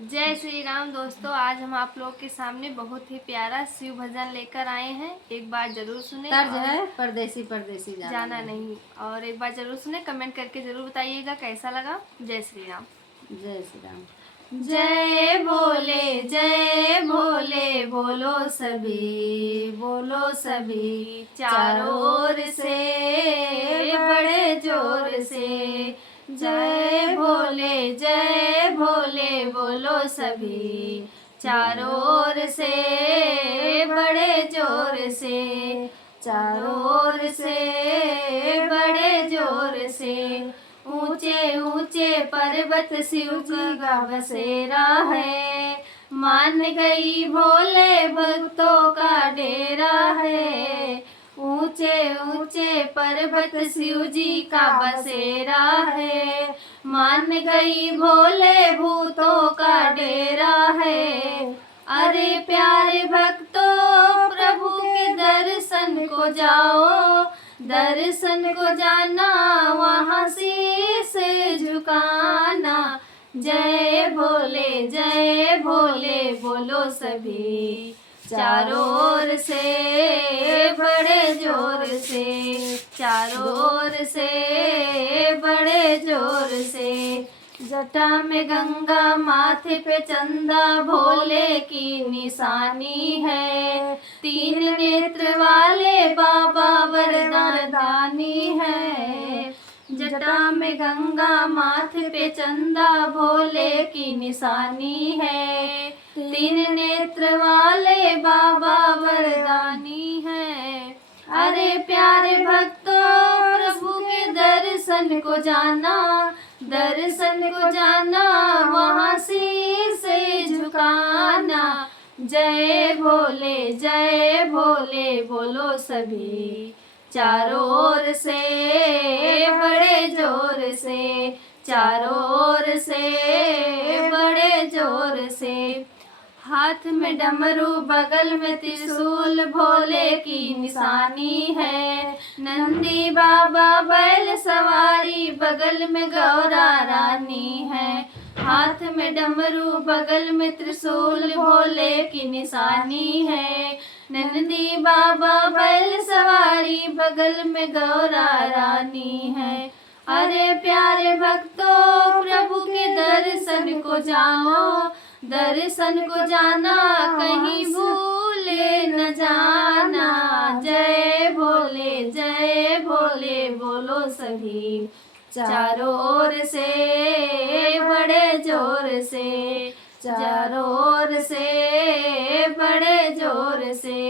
जय श्री राम दोस्तों। आज हम आप लोग के सामने बहुत ही प्यारा शिव भजन लेकर आए हैं। एक बार जरूर सुने। तर्ज है परदेसी परदेसी जाना नहीं। और एक बार जरूर सुने, कमेंट करके जरूर बताइएगा कैसा लगा। जय श्री राम। जय श्री राम। जय भोले बोलो सभी, बोलो सभी चारों ओर से बड़े जोर से। जय भोले बोलो सभी चारों ओर से बड़े जोर से, चारों ओर से बड़े जोर से। ऊंचे ऊंचे पर्वत शिव जी का बसेरा है, मान गई भोले भक्तों का डेरा है। ऊंचे ऊंचे पर्वत शिव जी का बसेरा है, मान गई भोले भूतों का डेरा है। अरे प्यारे भक्तों, प्रभु के दर्शन को जाओ, दर्शन को जाना, वहाँ शीश झुकाना। जय भोले बोलो सभी चारों ओर से बड़े जोर से, चारों ओर से बड़े जोर से। जटा में गंगा, माथे पे चंदा, भोले की निशानी है। तीन नेत्र वाले बाबा वरदान दानी है। जटा में गंगा, माथे पे चंदा, भोले की निशानी है। तीन नेत्र वाले बाबा वरदानी है। अरे प्यारे भक्तों, प्रभु के दर्शन को जाना, दर्शन को जाना, वहाँ शीश झुकाना। जय भोले बोलो सभी चारों ओर से बड़े जोर से, चारों ओर से बड़े जोर से। हाथ में डमरू, बगल में त्रिशूल, भोले की निशानी है। नंदी बाबा बैल सवारी, बगल में गौरा रानी है। हाथ में डमरू, बगल में त्रिशूल, भोले की निशानी है। नंदी बाबा बैल सवारी, बगल में गौरा रानी है। अरे प्यारे भक्तों, प्रभु के दर्शन को जाओ, दर्शन को जाना, कहीं भूले न जाना। जय भोले बोलो सभी चारों ओर से बड़े जोर से, चारों ओर से बड़े जोर से।